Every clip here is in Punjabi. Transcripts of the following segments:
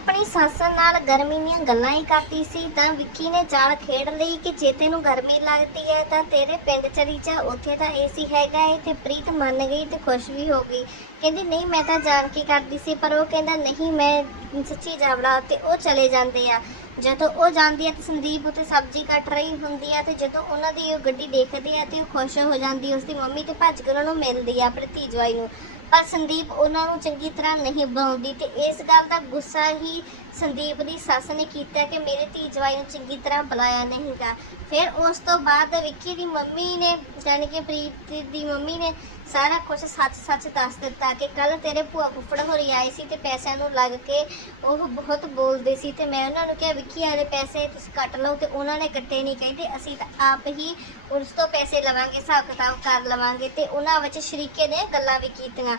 ਆਪਣੀ ਸੱਸ ਨਾਲ ਗਰਮੀ ਦੀਆਂ ਗੱਲਾਂ ਹੀ ਕਰਦੀ ਸੀ, ਤਾਂ ਵਿੱਕੀ ਨੇ ਚਾਲ ਖੇਡ ਲਈ ਕਿ ਜੇ ਤੈਨੂੰ ਗਰਮੀ ਲੱਗਦੀ ਹੈ, ਤਾਂ ਤੇਰੇ ਪਿੰਡ ਚਲੀ ਜਾ, ਉੱਥੇ ਤਾਂ ਏਸੀ ਹੈਗਾ ਏ ਤੇ ਪ੍ਰੀਤ ਮੰਨ ਗਈ ਤੇ ਖੁਸ਼ ਵੀ ਹੋ ਗਈ। ਕਹਿੰਦੀ, ਨਹੀਂ, ਮੈਂ ਤਾਂ ਜਾਣ ਕੇ ਕਰਦੀ ਸੀ, ਪਰ ਉਹ ਕਹਿੰਦਾ, ਨਹੀਂ, ਮੈਂ ਸੱਚੀ ਜਾਵੜਾ ਤੇ ਉਹ ਚਲੇ ਜਾਂਦੇ ਆ। ਜਦੋਂ ਉਹ ਜਾਂਦੀ ਹੈ ਤੇ ਸੰਦੀਪ ਉੱਤੇ ਸਬਜ਼ੀ ਕੱਟ ਰਹੀ ਹੁੰਦੀ ਆ ਤੇ ਜਦੋਂ ਉਹਨਾਂ ਦੀ ਉਹ ਗੱਡੀ ਦੇਖਦੀ ਆ ਤੇ ਉਹ ਖੁਸ਼ ਹੋ ਜਾਂਦੀ ਉਸ ਦੀ ਮੰਮੀ ਤੇ ਭੱਜ ਕੇ ਉਹਨਾਂ ਨੂੰ ਮਿਲਦੀ ਆ, ਆਪਣੀ ਧੀ ਜਵਾਈ ਨੂੰ। ਪਰ ਸੰਦੀਪ ਉਹਨਾਂ ਨੂੰ ਚੰਗੀ ਤਰ੍ਹਾਂ ਨਹੀਂ ਬੁਲਾਉਂਦੀ ਤੇ ਇਸ ਗੱਲ ਦਾ ਗੁੱਸਾ ਹੀ ਸੰਦੀਪ ਦੀ ਸੱਸ ਨੇ ਕੀਤਾ ਕਿ ਮੇਰੇ ਧੀ ਜਵਾਈ ਨੂੰ ਚੰਗੀ ਤਰ੍ਹਾਂ ਬੁਲਾਇਆ ਨਹੀਂਗਾ ਫਿਰ ਉਸ ਤੋਂ ਬਾਅਦ ਵਿੱਕੀ ਦੀ ਮੰਮੀ ਨੇ, ਜਾਣੀ ਕਿ ਪ੍ਰੀਤ ਦੀ ਮੰਮੀ ਨੇ ਸਾਰਾ ਕੁਝ ਸੱਚ-ਸੱਚ ਦੱਸ ਦਿੱਤਾ ਕਿ ਕੱਲ ਤੇਰੇ ਭੂਆ ਫੁੱਫੜ ਹੋਰੀ ਆਏ ਸੀ ਤੇ ਪੈਸਿਆਂ ਨੂੰ ਲੱਗ ਕੇ ਉਹ ਬਹੁਤ ਬੋਲਦੇ ਸੀ ਤੇ ਮੈਂ ਉਹਨਾਂ ਨੂੰ ਕਿਹਾ, ਵਿੱਕੀ ਵਾਲੇ ਪੈਸੇ ਤੁਸੀਂ ਕੱਟ ਲਓ ਤੇ ਉਹਨਾਂ ਨੇ ਕੱਟੇ ਨਹੀਂ ਕਹਿੰਦੇ, ਅਸੀਂ ਤਾਂ ਆਪ ਹੀ ਉਸ ਤੋਂ ਪੈਸੇ ਲਵਾਂਗੇ ਹਿਸਾਬ ਕਿਤਾਬ ਕਰ ਲਵਾਂਗੇ ਤੇ ਉਹਨਾਂ ਵਿੱਚ ਸ਼ਰੀਕੇ ਨੇ ਗੱਲਾਂ ਵੀ ਕੀਤੀਆਂ।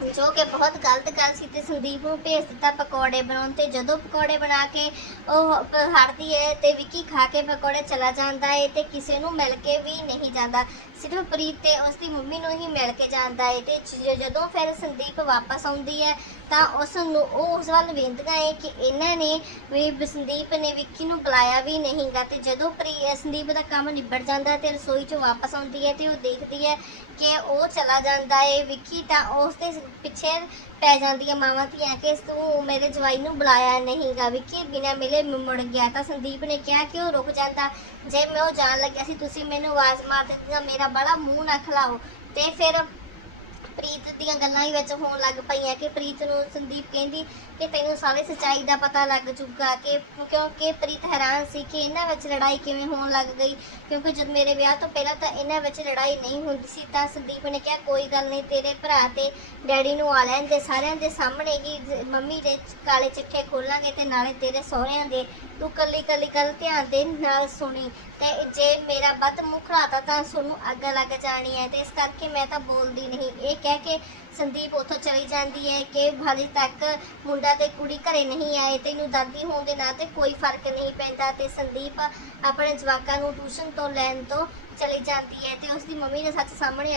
ਜੋ ਕਿ ਬਹੁਤ ਗਲਤ ਗੱਲ ਸੀ ਤੇ ਸੰਦੀਪ ਨੂੰ ਭੇਜ ਦਿੱਤਾ ਪਕੌੜੇ ਬਣਾਉਣ ਤੇ। ਜਦੋਂ ਪਕੌੜੇ ਬਣਾ ਕੇ ਉਹ ਪ- ਹਟਦੀ ਹੈ ਤੇ ਵਿੱਕੀ ਖਾ ਕੇ ਪਕੌੜੇ ਚਲਾ ਜਾਂਦਾ ਹੈ ਤੇ ਕਿਸੇ ਨੂੰ ਮਿਲ ਕੇ ਵੀ ਨਹੀਂ ਜਾਂਦਾ। ਸਿਰਫ ਪ੍ਰੀਤ ਤੇ ਉਸ ਦੀ ਮੰਮੀ ਨੂੰ ਹੀ ਮਿਲ ਕੇ ਜਾਂਦਾ ਹੈ ਤੇ ਜ- ਜਦੋਂ ਫਿਰ ਸੰਦੀਪ ਵਾਪਸ ਆਉਂਦੀ ਹੈ ਤਾਂ ਉਸ ਨੂੰ, ਉਹ ਉਸ ਵੱਲ ਵੇਖਦਾ ਹੈ ਕਿ ਇਹਨਾਂ ਨੇ ਵੀ ਸੰਦੀਪ ਨੇ ਵਿੱਕੀ ਨੂੰ ਬੁਲਾਇਆ ਵੀ ਨਹੀਂਗਾ ਤੇ ਜਦੋਂ ਪ੍ਰੀ ਸੰਦੀਪ ਦਾ ਕੰਮ ਨਿਬੜ ਜਾਂਦਾ ਹੈ ਤੇ ਰਸੋਈ 'ਚੋਂ ਵਾਪਸ ਆਉਂਦੀ ਹੈ ਤੇ ਉਹ ਦੇਖਦੀ ਹੈ ਕਿ ਉਹ ਚਲਾ ਜਾਂਦਾ ਹੈ। ਵਿੱਕੀ ਤਾਂ ਉਸ ਦੇ ਪਿੱਛੇ ਪੈ ਜਾਂਦੀਆਂ ਮਾਵਾਂ ਧੀਆਂ ਕਿ ਤੂੰ ਮੇਰੇ ਜਵਾਈ ਨੂੰ ਬੁਲਾਇਆ ਨਹੀਂਗਾ ਵਿੱਕੀ ਬਿਨਾਂ ਮਿਲੇ ਮੁੜ ਗਿਆ। ਤਾਂ ਸੰਦੀਪ ਨੇ ਕਿਹਾ ਕਿ ਉਹ ਰੁਕ ਜਾਂਦਾ। ਜੇ ਮੈਂ ਉਹ ਜਾਣ ਲੱਗਿਆ ਸੀ, ਤੁਸੀਂ ਮੈਨੂੰ ਆਵਾਜ਼ ਮਾਰ ਦਿੰਦੀਆਂ, ਮੇਰਾ ਬੜਾ ਮੂੰਹ ਨਾ ਖਲਾਓ। ਤੇ ਫਿਰ ਪ੍ਰੀਤ ਦੀਆਂ ਗੱਲਾਂ ਹੀ ਵਿੱਚ ਹੋਣ ਲੱਗ ਪਈਆਂ ਕਿ ਪ੍ਰੀਤ ਨੂੰ ਸੰਦੀਪ ਕਹਿੰਦੀ ਕਿ ਤੈਨੂੰ ਸਾਰੇ ਸੱਚਾਈ ਦਾ ਪਤਾ ਲੱਗ ਚੁੱਕਾ ਕਿ ਕਿਉਂਕਿ ਪ੍ਰੀਤ ਹੈਰਾਨ ਸੀ ਕਿ ਇਹਨਾਂ ਵਿੱਚ ਲੜਾਈ ਕਿਵੇਂ ਹੋਣ ਲੱਗ ਗਈ, ਕਿਉਂਕਿ ਜਦ ਮੇਰੇ ਵਿਆਹ ਤੋਂ ਪਹਿਲਾਂ ਤਾਂ ਇਹਨਾਂ ਵਿੱਚ ਲੜਾਈ ਨਹੀਂ ਹੁੰਦੀ ਸੀ ਤਾਂ ਸੰਦੀਪ ਨੇ ਕਿਹਾ, ਕੋਈ ਗੱਲ ਨਹੀਂ, ਤੇਰੇ ਭਰਾ ਤੇ ਡੈਡੀ ਨੂੰ ਆ ਲੈਣ ਦੇ, ਸਾਰਿਆਂ ਦੇ ਸਾਹਮਣੇ ਹੀ ਮੰਮੀ ਦੇ ਕਾਲੇ ਚਿੱਠੇ ਖੋਲਾਂਗੇ ਤੇ ਨਾਲੇ ਤੇਰੇ ਸਹੁਰਿਆਂ ਦੇ। ਤੂੰ ਕੱਲੀ ਕੱਲੀ ਗੱਲ ਧਿਆਨ ਦੇ ਨਾਲ ਸੁਣੀ ਤੇ ਜੇ ਮੇਰਾ ਵੱਧ ਮੂੰਹ ਖੜਾਤਾ ਤਾਂ ਤੁਹਾਨੂੰ ਅੱਗ ਲੱਗ ਜਾਣੀ ਹੈ ਤੇ ਇਸ ਕਰਕੇ ਮੈਂ ਤਾਂ ਬੋਲਦੀ ਨਹੀਂ। ਇਹ ਕਹਿ ਕੇ ਸੰਦੀਪ ਉੱਥੋਂ ਚਲੀ ਜਾਂਦੀ ਹੈ ਕਿ ਹਾਲੇ ਤੱਕ ਮੁੰਡਾ ਤੇ ਕੁੜੀ ਘਰੇ ਨਹੀਂ ਆਏ ਤੇ ਇਹਨੂੰ ਦਾਦੀ ਹੋਣ ਦੇ ਨਾਂ ਤੇ ਕੋਈ ਫ਼ਰਕ ਨਹੀਂ ਪੈਂਦਾ ਤੇ ਸੰਦੀਪ ਆਪਣੇ ਜਵਾਕਾਂ ਨੂੰ ਟਿਊਸ਼ਨ ਤੋਂ ਲੈਣ ਤੋਂ ਚਲੀ ਜਾਂਦੀ ਹੈ ਤੇ ਉਸ ਦੀ ਮੰਮੀ ਨੇ ਸੱਚ ਸਾਹਮਣੇ